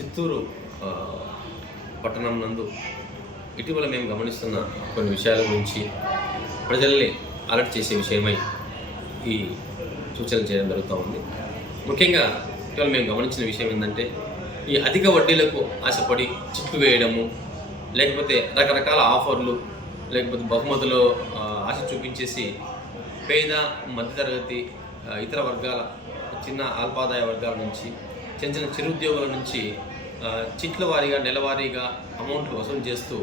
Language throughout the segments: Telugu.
చిత్తూరు పట్టణం నందు ఇటీవల మేము గమనిస్తున్న కొన్ని విషయాల గురించి ప్రజల్ని అలర్ట్ చేసే విషయమై ఈ సూచనలు చేయడం జరుగుతూ ఉంది. ముఖ్యంగా ఇటీవల మేము గమనించిన విషయం ఏంటంటే, ఈ అధిక వడ్డీలకు ఆశపడి చిట్లు వేయడము, లేకపోతే రకరకాల ఆఫర్లు, లేకపోతే బహుమతులు ఆశ చూపించేసి పేద మధ్యతరగతి ఇతర వర్గాల చిన్న అల్పాదాయ వర్గాల నుంచి చిన్న చిన్న చిరుద్యోగుల నుంచి చిట్ల వారీగా నెలవారీగా అమౌంట్లు వసూలు చేస్తూ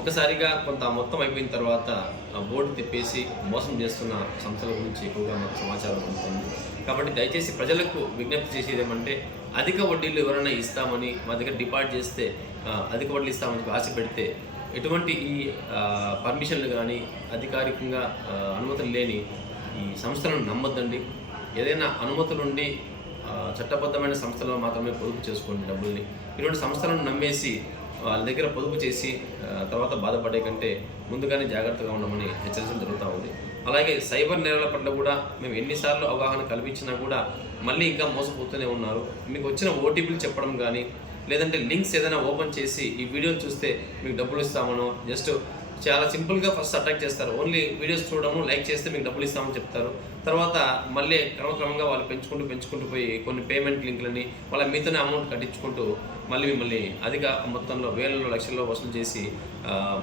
ఒకసారిగా కొంత మొత్తం అయిపోయిన తర్వాత బోర్డు తిప్పేసి మోసం చేస్తున్న సంస్థల గురించి ఎక్కువగా మాకు సమాచారం ఉంటుంది. కాబట్టి దయచేసి ప్రజలకు విజ్ఞప్తి చేసేది ఏమంటే, అధిక వడ్డీలు ఎవరైనా ఇస్తామని మా దగ్గర డిపాజిట్ చేస్తే అధిక వడ్డీలు ఇస్తామని ఆశ పెడితే ఎటువంటి ఈ పర్మిషన్లు కానీ అధికారికంగా అనుమతులు లేని ఈ సంస్థలను నమ్మొద్దండి. ఏదైనా అనుమతులుండి చట్టబద్ధమైన సంస్థలలో మాత్రమే పొదుపు చేసుకోండి డబ్బుల్ని. ఇటువంటి సంస్థలను నమ్మేసి వాళ్ళ దగ్గర పొదుపు చేసి తర్వాత బాధపడే కంటే ముందుగానే జాగ్రత్తగా ఉండమని హెచ్చరించడం జరుగుతూ ఉంది. అలాగే సైబర్ నేరాల పట్ల కూడా మేము ఎన్నిసార్లు అవగాహన కల్పించినా కూడా మళ్ళీ ఇంకా మోసపోతూనే ఉన్నారు. మీకు వచ్చిన ఓటీపీలు చెప్పడం కానీ, లేదంటే లింక్స్ ఏదైనా ఓపెన్ చేసి ఈ వీడియోని చూస్తే మీకు డబ్బులు ఇస్తామనో, జస్ట్ చాలా సింపుల్గా ఫస్ట్ అటాక్ చేస్తారు. ఓన్లీ వీడియోస్ చూడము, లైక్ చేస్తే మీకు డబ్బులు ఇస్తామని చెప్తారు. తర్వాత మళ్ళీ క్రమక్రమంగా వాళ్ళు పెంచుకుంటూ పోయి కొన్ని పేమెంట్ లింక్లని వాళ్ళ మీతోనే అమౌంట్ కట్టించుకుంటూ మళ్ళీ మిమ్మల్ని అధిక మొత్తంలో వేలలో లక్షల్లో వసూలు చేసి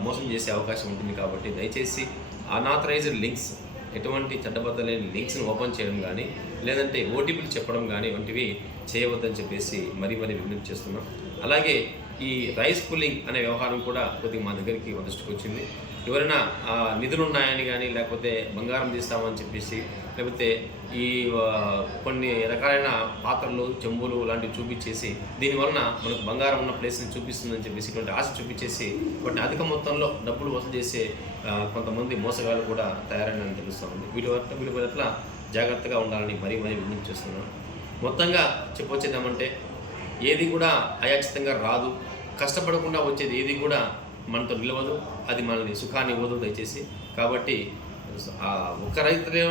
మోసం చేసే అవకాశం ఉంటుంది. కాబట్టి దయచేసి అనాథరైజ్డ్ లింక్స్, ఎటువంటి చట్టబద్ధ లేని లింక్స్ని ఓపెన్ చేయడం కానీ, లేదంటే ఓటీపీలు చెప్పడం కానీ వంటివి చేయవద్దని చెప్పేసి మరీ విజ్ఞప్తి చేస్తున్నాం. అలాగే ఈ రైస్ పుల్లింగ్ అనే వ్యవహారం కూడా కొద్దిగా మా దగ్గరికి దృష్టికి వచ్చింది. ఎవరైనా నిధులు ఉన్నాయని కానీ, లేకపోతే బంగారం తీస్తామని చెప్పేసి, లేకపోతే ఈ కొన్ని రకాలైన పాత్రలు, చెంబులు లాంటివి చూపించేసి దీనివలన మనకు బంగారం ఉన్న ప్లేస్ని చూపిస్తుందని చెప్పేసి ఇటువంటి ఆశ చూపించేసి వాటిని అధిక మొత్తంలో డబ్బులు వసూలు చేసే కొంతమంది మోసగాళ్ళు కూడా తయారైనని తెలుస్తుంది. వీటి పట్ల జాగ్రత్తగా ఉండాలని మరీ విజ్ఞప్తి చేస్తున్నాం. మొత్తంగా చెప్పొచ్చేద్దామంటే, ఏది కూడా అయాచితంగా రాదు, కష్టపడకుండా వచ్చేది ఏది కూడా మనతో నిలవదు, అది మనల్ని సుఖాన్ని ఇవ్వదు దయచేసి. కాబట్టి ఒక్క రైతులే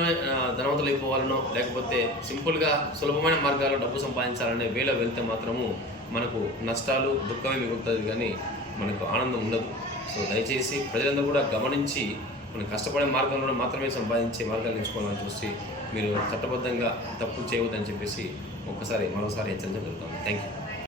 ధనవంతులు అయిపోవాలనో, లేకపోతే సింపుల్గా సులభమైన మార్గాల్లో డబ్బు సంపాదించాలనే వేలో వెళ్తే మాత్రము మనకు నష్టాలు, దుఃఖమే మిగులుతుంది, కానీ మనకు ఆనందం ఉండదు. సో దయచేసి ప్రజలందరూ కూడా గమనించి మనం కష్టపడే మార్గంలో మాత్రమే సంపాదించే మార్గాలు ఎంచుకోవాలని చూసి మీరు చట్టబద్ధంగా తప్పులు చేయవద్దని చెప్పేసి మరోసారి హెచ్చరించడం జరుగుతుంది. Thank you.